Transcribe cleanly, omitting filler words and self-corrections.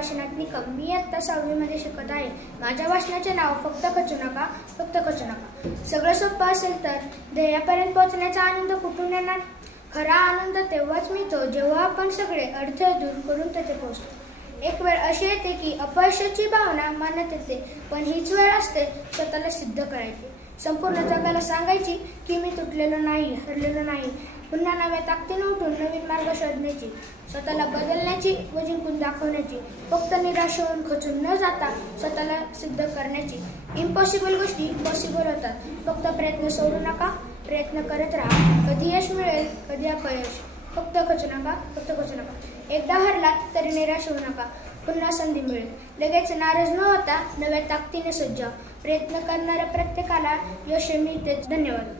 भाषणात निकम। मी आता 6वी मध्ये शिकत आहे। माझ्या भाषणाचे नाव फक्त खचू नका, फक्त खचू नका। सगळं सोपं असेल तर ध्येयापर्यंत पोहोचण्याचा आनंद कुठून येणार? खरा आनंद तेव्हाच मिळतो जेव्हा आपण सगळे अडथळे दूर करून तेथे पोहोचतो। एक वेळ अशी येते की अपयशाची भावना मनात येते, पण हीच वेळ असते स्वतःला सिद्ध करायची, संपूर्ण जगाला सांगायची की मी तुटलेलो नाही, हरलेलो नाही। पुन्हा नव्या ताकदीने उठून नवीन मार्ग शोधण्याची, स्वतःला बदलण्याची व जिंकून दाखवण्याची, फक्त निराश होऊन खचून न जाता स्वतःला सिद्ध करण्याची। इम्पॉसिबल गोष्टी पॉसिबल होतात, फक्त प्रयत्न सोडू नका, प्रयत्न करत राहा। कधी यश मिळेल, कधी अपयश, फक्त खचू नका, फक्त खचू नका। एकदा हरलात तरी निराश होऊ नका, पुन्हा संधी मिळेल। लगेच नाराज न होता नव्या ताकदीने सज्ज, प्रयत्न करणाऱ्या प्रत्येकाला यश मिळतेच। धन्यवाद।